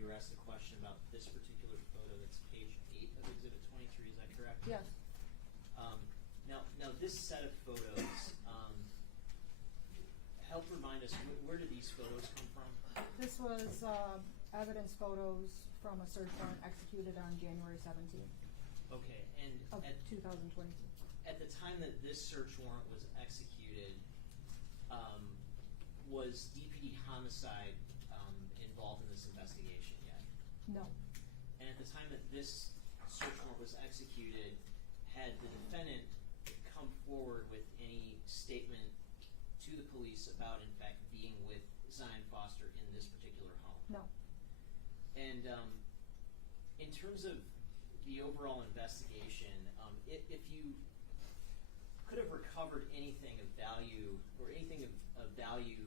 you were asked a question about this particular photo that's page 8 of Exhibit 23, is that correct? Yes. Now this set of photos, help remind us, where did these photos come from? This was evidence photos from a search warrant executed on January 17th Okay, and of 2022. at the time that this search warrant was executed, was DPD homicide involved in this investigation yet? No. And at the time that this search warrant was executed, had the defendant come forward with any statement to the police about, in fact, being with Zion Foster in this particular home? No. And in terms of the overall investigation, if you could have recovered anything of value, or anything of value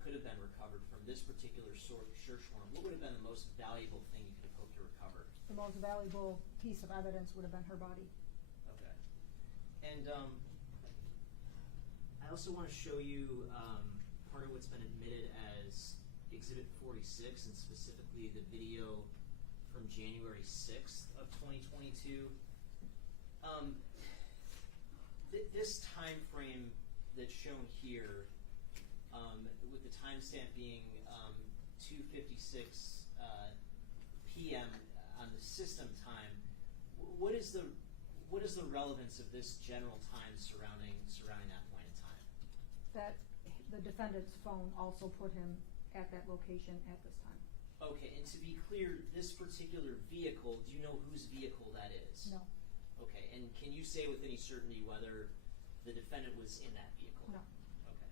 could have been recovered from this particular search warrant, what would have been the most valuable thing you could have hoped to recover? The most valuable piece of evidence would have been her body. Okay. And I also want to show you part of what's been admitted as Exhibit 46, and specifically the video from January 6th of 2022. This time frame that's shown here, with the timestamp being 2:56 p.m. on the system time, what is the relevance of this general time surrounding that point in time? That the defendant's phone also put him at that location at this time. Okay, and to be clear, this particular vehicle, do you know whose vehicle that is? No. Okay, and can you say with any certainty whether the defendant was in that vehicle? No. Okay.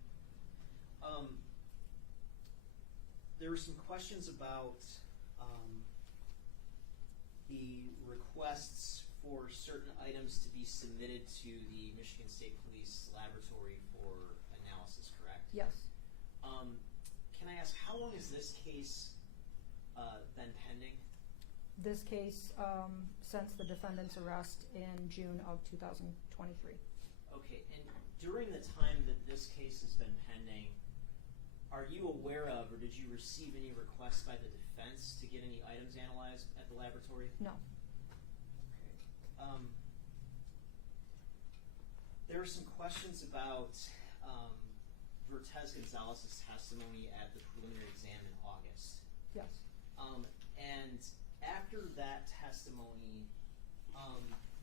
There were some questions about the requests for certain items to be submitted to the Michigan State Police Laboratory for analysis, correct? Yes. Can I ask, how long has this case been pending? This case, since the defendant's arrest in June of 2023. Okay, and during the time that this case has been pending, are you aware of, or did you receive any requests by the defense to get any items analyzed at the laboratory? No. Okay. There are some questions about Vertez Gonzalez's testimony at the preliminary exam in August. Yes. And after that testimony,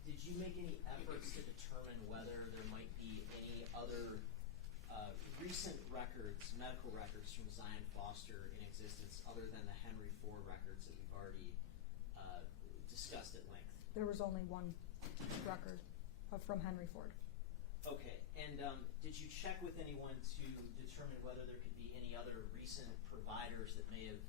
did you make any efforts to determine whether there might be any other recent records, medical records from Zion Foster in existence other than the Henry Ford records that we've already discussed at length? There was only one record from Henry Ford. Okay, and did you check with anyone to determine whether there could be any other recent providers that may have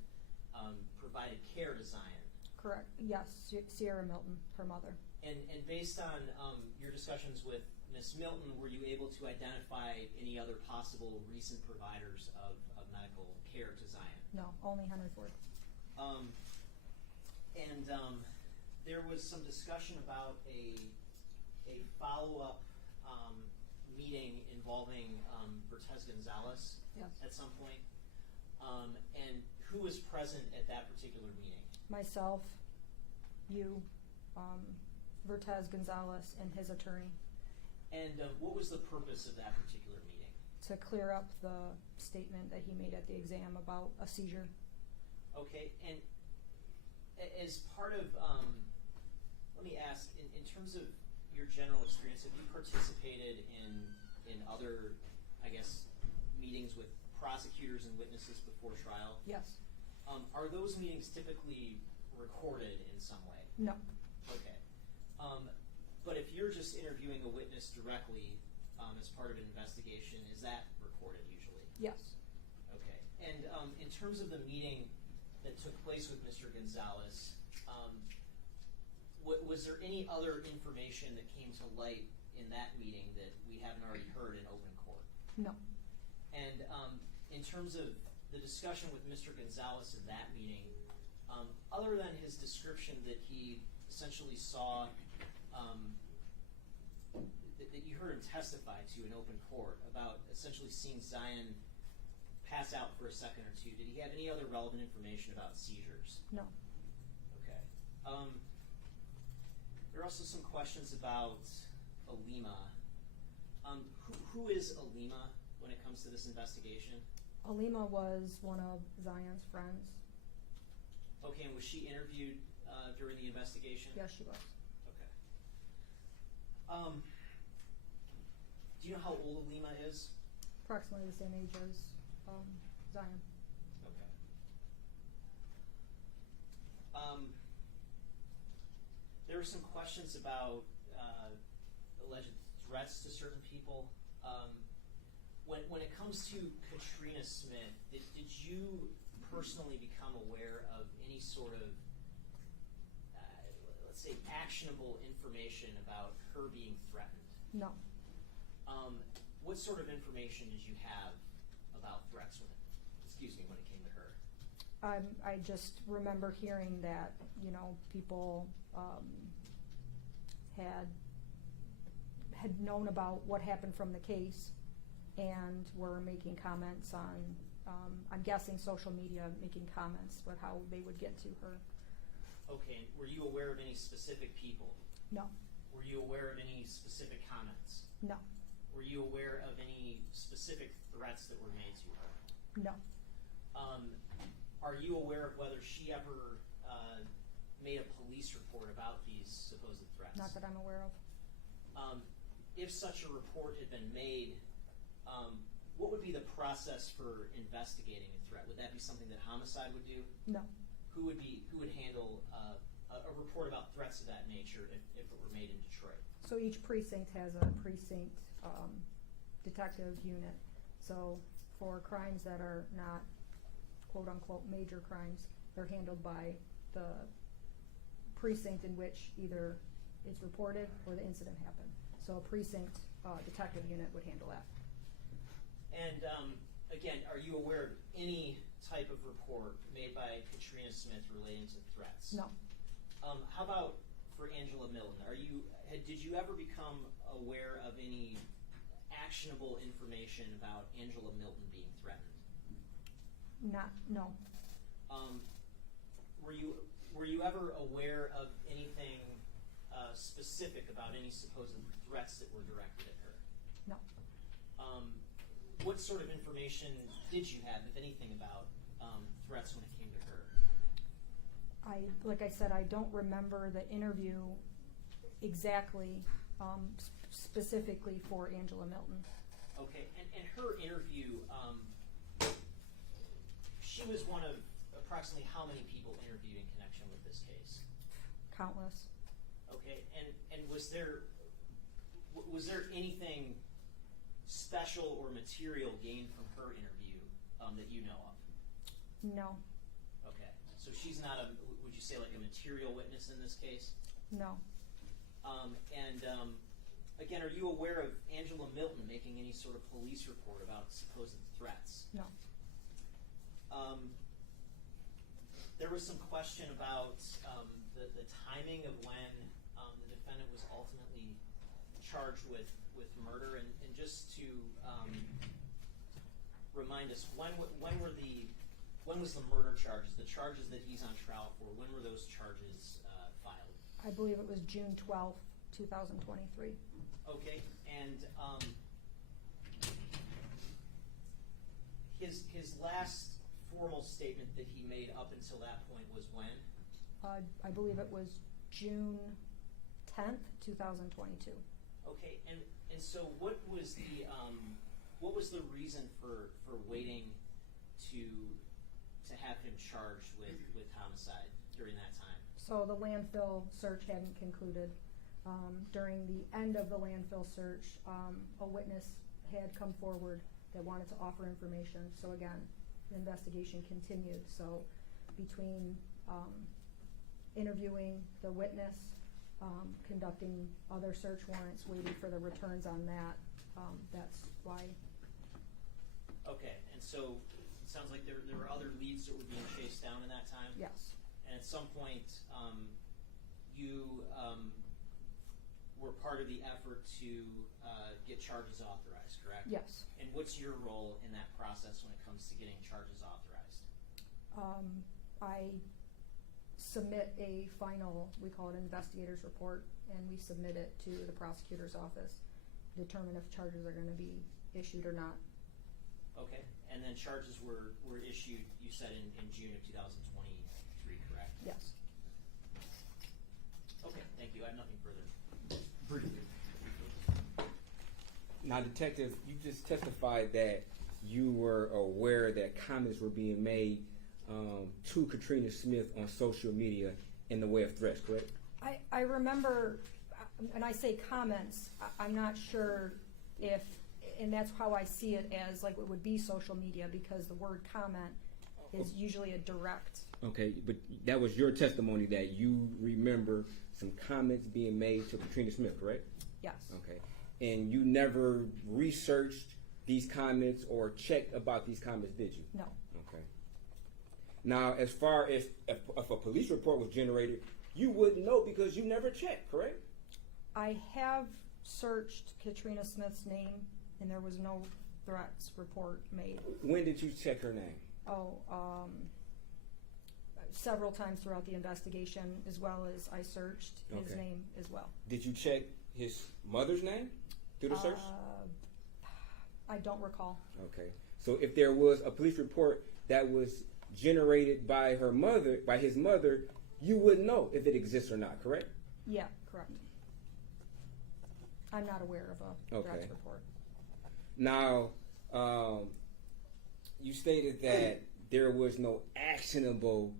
provided care to Zion? Correct. Yes, Sierra Milton, her mother. And based on your discussions with Ms. Milton, were you able to identify any other possible recent providers of medical care to Zion? No, only Henry Ford. And there was some discussion about a follow-up meeting involving Vertez Gonzalez. Yes. At some point. And who was present at that particular meeting? Myself, you, Vertez Gonzalez, and his attorney. And what was the purpose of that particular meeting? To clear up the statement that he made at the exam about a seizure. Okay, and as part of, let me ask, in terms of your general experience, have you participated in other, I guess, meetings with prosecutors and witnesses before trial? Yes. Are those meetings typically recorded in some way? No. Okay. But if you're just interviewing a witness directly as part of an investigation, is that recorded usually? Yes. Okay. And in terms of the meeting that took place with Mr. Gonzalez, was there any other information that came to light in that meeting that we haven't already heard in open court? No. And in terms of the discussion with Mr. Gonzalez in that meeting, other than his description that he essentially saw, that you heard him testify to in open court about essentially seeing Zion pass out for a second or two, did he have any other relevant information about seizures? No. Okay. There are also some questions about Alima. Who is Alima when it comes to this investigation? Alima was one of Zion's friends. Okay, and was she interviewed during the investigation? Yes, she was. Okay. Do you know how old Alima is? Approximately the same age as Zion. Okay. There were some questions about alleged threats to certain people. When it comes to Katrina Smith, did you personally become aware of any sort of, let's say, actionable information about her being threatened? No. What sort of information did you have about threats when it came to her? I just remember hearing that, people had known about what happened from the case and were making comments on, I'm guessing social media, making comments about how they would get to her. Okay, and were you aware of any specific people? No. Were you aware of any specific comments? No. Were you aware of any specific threats that were made to her? No. Are you aware of whether she ever made a police report about these supposed threats? Not that I'm aware of. If such a report had been made, what would be the process for investigating a threat? Would that be something that homicide would do? No. Who would handle a report about threats of that nature if it were made in Detroit? So each precinct has a precinct detective unit. So for crimes that are not quote unquote major crimes, they're handled by the precinct in which either it's reported or the incident happened. So a precinct detective unit would handle that. And again, are you aware of any type of report made by Katrina Smith relating to threats? No. How about for Angela Milton? Did you ever become aware of any actionable information about Angela Milton being threatened? No. Were you ever aware of anything specific about any supposed threats that were directed at her? No. What sort of information did you have, if anything, about threats when it came to her? Like I said, I don't remember the interview exactly, specifically for Angela Milton. Okay, and her interview, she was one of approximately how many people interviewed in connection with this case? Countless. Okay, and was there anything special or material gained from her interview that you know of? No. Okay, so she's not would you say like a material witness in this case? No. Again, are you aware of Angela Milton making any sort of police report about supposed threats? No. There was some question about the timing of when the defendant was ultimately charged with murder, and just to remind us, when was the murder charges, the charges that he's on trial for, when were those charges filed? I believe it was June 12th, 2023. Okay, and his last formal statement that he made up until that point was when? I believe it was June 10th, 2022. Okay, and so what was the reason for waiting to have him charged with homicide during that time? So the landfill search hadn't concluded. During the end of the landfill search, a witness had come forward that wanted to offer information. So again, the investigation continued. So between interviewing the witness, conducting other search warrants, waiting for the returns on that, that's why. Okay, and so it sounds like there were other leads that were being chased down in that time? Yes. And at some point, you were part part of the effort to get charges authorized, correct? Yes. And what's your role in that process when it comes to getting charges authorized? I submit a final, we call it an investigator's report, and we submit it to the prosecutor's office, determine if charges are going to be issued or not. Okay, and then charges were issued, you said, in June of 2023, correct? Yes. Okay, thank you. I have nothing further. Briefly. Now, Detective, you just testified that you were aware that comments were being made to Katrina Smith on social media in the way of threats, correct? I remember, and I say comments, I'm not sure if, and that's how I see it, as like it would be social media, because the word comment is usually a direct. Okay, but that was your testimony that you remember some comments being made to Katrina Smith, correct? Yes. Okay, and you never researched these comments or checked about these comments, did you? No. Okay. Now, as far as if a police report was generated, you wouldn't know because you never checked, correct? I have searched Katrina Smith's name, and there was no threats report made. When did you check her name? Several times throughout the investigation, as well as I searched his Okay. name as well. Did you check his mother's name through the search? I don't recall. Okay. So if there was a police report that was generated by her mother, by his mother, you wouldn't know if it exists or not, correct? Yeah, correct. I'm not aware of a threats Okay. report. Now, you stated that there was no actionable,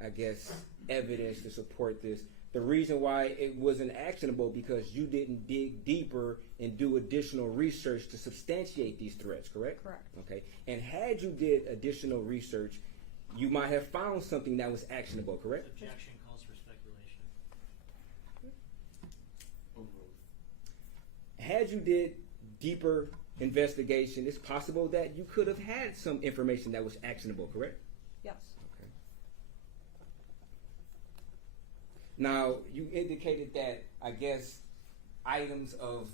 I guess, evidence to support this. The reason why it wasn't actionable because you didn't dig deeper and do additional research to substantiate these threats, correct? Correct. Okay. And had you did additional research, you might have found something that was actionable, correct? Objection calls for speculation. Had you did deeper investigation, it's possible that you could have had some information that was actionable, correct? Yes. Okay. Now, you indicated that, I guess, items of,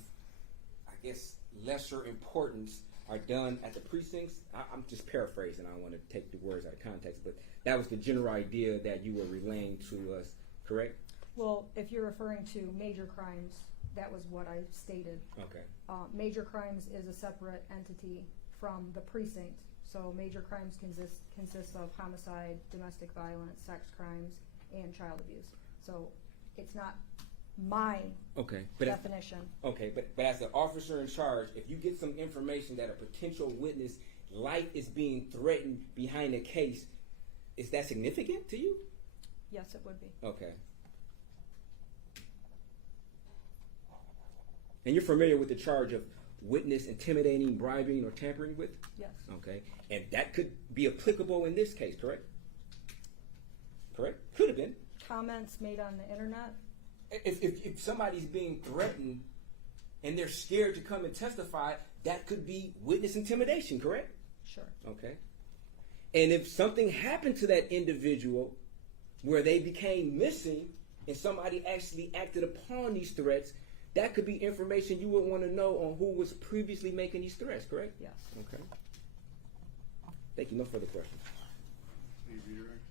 lesser importance are done at the precincts. I'm just paraphrasing. I don't want to take the words out of context, but that was the general idea that you were relaying to us, correct? Well, if you're referring to major crimes, that was what I stated. Okay. Major crimes is a separate entity from the precinct. So major crimes consist of homicide, domestic violence, sex crimes, and child abuse. So it's not my definition. Okay, but as the officer in charge, if you get some information that a potential witness' life is being threatened behind a case, is that significant to you? Yes, it would be. Okay. And you're familiar with the charge of witness intimidating, bribing, or tampering with? Yes. Okay. And that could be applicable in this case, correct? Correct? Could have been. Comments made on the internet? If somebody's being threatened and they're scared to come and testify, that could be witness intimidation, correct? Sure. Okay. And if something happened to that individual where they became missing and somebody actually acted upon these threats, that could be information you would want to know on who was previously making these threats, correct? Yes. Okay. Thank you. No further questions. Please redirect.